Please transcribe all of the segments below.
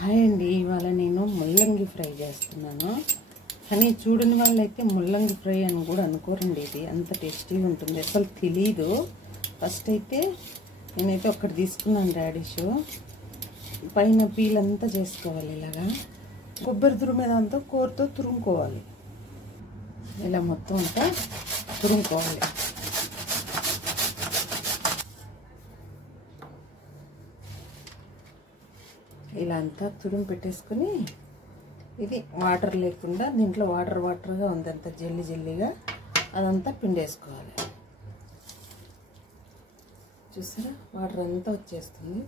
Hi అండి, ఇవాళ నేను ముల్లంగి ఫ్రై చేస్తున్నాను. కానీ చూడని వాళ్ళైతే ముల్లంగి ఫ్రై అని కూడా అనుకోరండి. ఇది అంత టేస్టీగా ఉంటుంది, అసలు తెలీదు. ఫస్ట్ అయితే నేనైతే ఒకటి తీసుకున్నాను రాడిష్. పైన పీల్ అంతా చేసుకోవాలి. ఇలాగా కొబ్బరి తురుమేదంతా కూరతో తురుముకోవాలి. ఇలా మొత్తం అంతా తురుముకోవాలి. ఇలా అంతా తురుము పెట్టేసుకుని, ఇది వాటర్ లేకుండా, దీంట్లో వాటర్గా ఉంది, అంత జల్లిగా అదంతా పిండేసుకోవాలి. చూసారా, వాటర్ అంతా వచ్చేస్తుంది.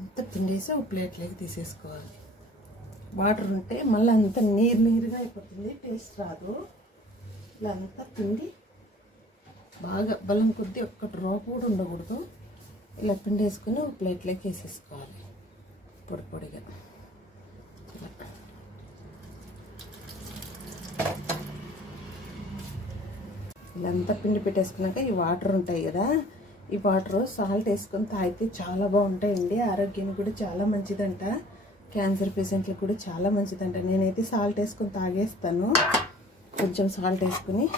అంతా పిండేసి ఒక ప్లేట్లోకి తీసేసుకోవాలి. వాటర్ ఉంటే మళ్ళీ అంత నీరుగా అయిపోతుంది, టేస్ట్ రాదు. ఇలా అంతా పిండి బాగా బలం కొద్దీ ఒక్క డ్రాప్ కూడా ఉండకూడదు. ఇలా పిండి వేసుకుని ఒక ప్లేట్లోకి వేసేసుకోవాలి పొడిగా. ఇలా అంతా పిండి పెట్టేసుకున్నాక ఈ వాటర్ ఉంటాయి కదా, ఈ వాటర్ సాల్ట్ వేసుకొని తాగితే చాలా బాగుంటాయండి. ఆరోగ్యానికి కూడా చాలా మంచిదంట. క్యాన్సర్ పేషెంట్లకు కూడా చాలా మంచిదంట. నేనైతే సాల్ట్ వేసుకొని తాగేస్తాను. కొంచెం సాల్ట్ వేసుకుని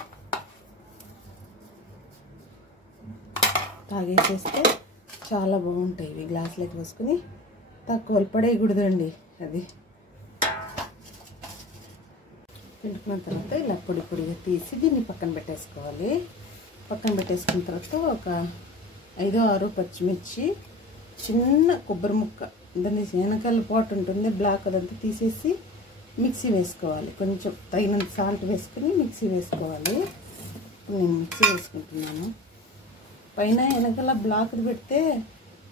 తాగేసేస్తే చాలా బాగుంటాయి. ఇవి గ్లాసులోకి పోసుకుని తక్కువ పడేయకూడదండి. అది పిండుకున్న తర్వాత ఇలా పొడిగా తీసి దీన్ని పక్కన పెట్టేసుకోవాలి. పక్కన పెట్టేసుకున్న తర్వాత ఒక 5-6 పచ్చిమిర్చి, చిన్న కొబ్బరి ముక్క, దాన్ని వెనకాల పాటు ఉంటుంది బ్లాక్, అదంతా తీసేసి మిక్సీ వేసుకోవాలి. కొంచెం తగినంత సాల్ట్ వేసుకుని మిక్సీ వేసుకోవాలి. నేను మిక్సీ వేసుకుంటున్నాను. పైన వెనకాల బ్లాక్ పెడితే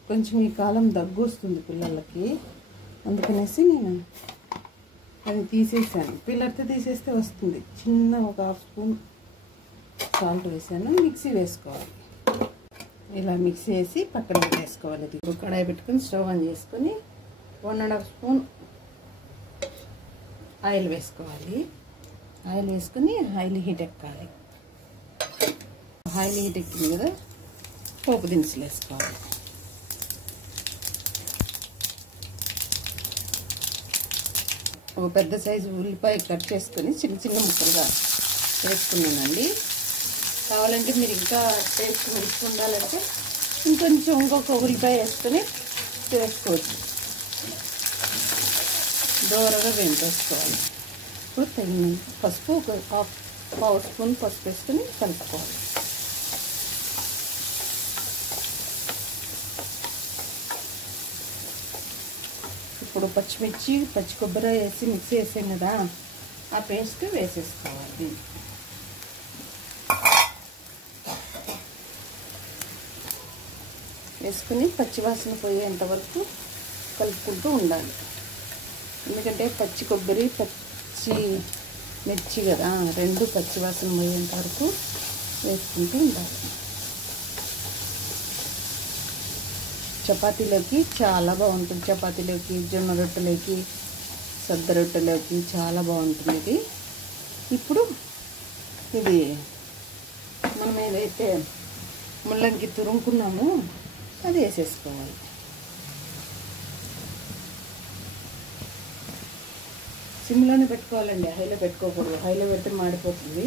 కొంచెం ఈ కాలం దగ్గు వస్తుంది పిల్లలకి, అందుకనేసి నేను అది తీసేసాను. పిల్లర్తో తీసేస్తే వస్తుంది. చిన్న ఒక 1/2 స్పూన్ సాల్ట్ వేసాను. మిక్సీ వేసుకోవాలి. ఇలా మిక్సీ వేసి పక్కన పెట్టేసుకోవాలి. ఇది కడాయి పెట్టుకుని స్టవ్ ఆన్ చేసుకొని 1.5 స్పూన్ ఆయిల్ వేసుకోవాలి. ఆయిల్ వేసుకుని ఆయిల్ హీట్ ఎక్కాలి. ఆయిల్ హీట్ ఎక్కింది కదా, పోపు దినుసులు వేసుకోవాలి. ఒక పెద్ద సైజు ఉల్లిపాయ కట్ చేసుకొని చిన్న ముక్కలుగా వేసుకున్నానండి. కావాలంటే మీరు ఇంకా టేస్ట్ మంచిగా ఉండాలంటే ఇంకొక ఉల్లిపాయ వేసుకొని చేసుకోవచ్చు. దూరగా వేసుకోవాలి. ఇప్పుడు తగినంత పసుపు, ఒక 1/2 స్పూన్ పసుపు వేసుకొని కలుపుకోవాలి. ఇప్పుడు పచ్చిమిర్చి, పచ్చి కొబ్బరి వేసి మిక్సీ వేసాం కదా, ఆ పేస్ట్ వేసేసుకోవాలి. వేసుకుని పచ్చివాసన పోయేంత వరకు కలుపుకుంటూ ఉండాలి. ఎందుకంటే పచ్చి కొబ్బరి, పచ్చి మిర్చి కదా, రెండు పచ్చివాసన పోయేంత వరకు వేసుకుంటూ ఉండాలి. చపాతీలోకి చాలా బాగుంటుంది. చపాతీలోకి, జొన్న రొట్టెలోకి, సద్ద రొట్టెలోకి చాలా బాగుంటుంది ఇది. ఇప్పుడు ఇది మనం ఏదైతే ముల్లంగి తురుముకున్నామో అది వేసేసుకోవాలి. సిమ్లోనే పెట్టుకోవాలండి, హైలో పెట్టుకోకూడదు. హైలో పెడితే మాడిపోతుంది.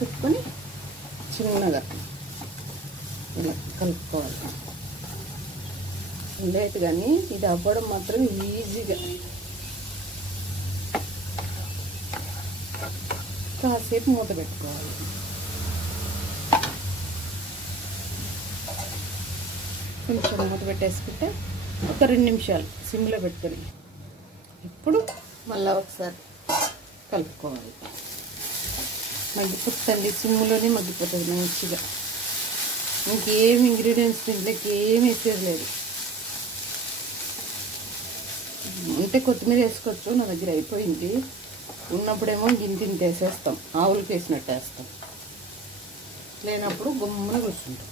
పెట్టుకొని చిన్నగా ఇలా కలుపుకోవాలి. లేట్ కానీ ఇది అవ్వడం మాత్రం ఈజీగా. కాసేపు మూత పెట్టుకోవాలి. కొంచెం మూత పెట్టేసుకుంటే ఒక 2 నిమిషాలు సిమ్లో పెట్టుకొని ఇప్పుడు మళ్ళీ ఒకసారి కలుపుకోవాలి. మగ్గిపోతుంది, సిమ్లోనే మగ్గిపోతుంది మంచిగా. ఇంకేం ఇంగ్రీడియంట్స్ దీంట్లోకి ఏమి వేసేది లేదు. ఉంటే కొత్తిమీర వేసుకోవచ్చు, నా దగ్గర అయిపోయింది. ఉన్నప్పుడేమో గింతింత వేసేస్తాం, ఆవులకి వేసినట్టు వేస్తాం. లేనప్పుడు గుమ్మన కూర్చుంటాం.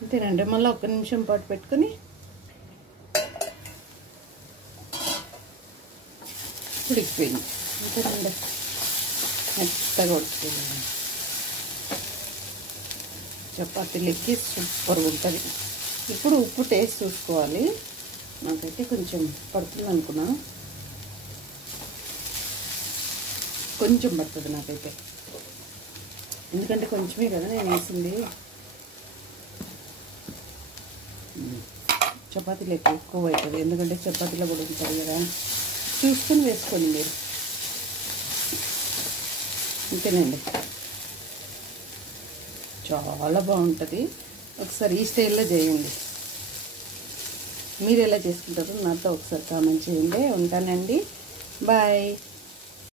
అంతేనండి. మళ్ళీ 1 నిమిషం పాటు పెట్టుకొని ఉడికిపోయింది. అంతేనండి, మెత్తగా ఉడికిపోయింది. చపాతీలకి సూపర్గా ఉంటుంది. ఇప్పుడు ఉప్పు టేస్ట్ చూసుకోవాలి. నాకైతే కొంచెం పడుతుంది అనుకున్నా, కొంచెం పడుతుంది నాకైతే, ఎందుకంటే కొంచెమే కదా నేను వేసింది. చపాతీలకి ఎక్కువ అవుతుంది, ఎందుకంటే చపాతీలో కూడా ఉంటుంది కదా, చూసుకొని వేసుకోండి మీరు. అంతేనండి, చాలా బాగుంటుంది. ఒకసారి ఈ స్టైల్లో చేయండి. మీరు ఎలా చేసుకుంటారో నాతో ఒకసారి కామెంట్ చేయండి. ఉంటానండి, బాయ్.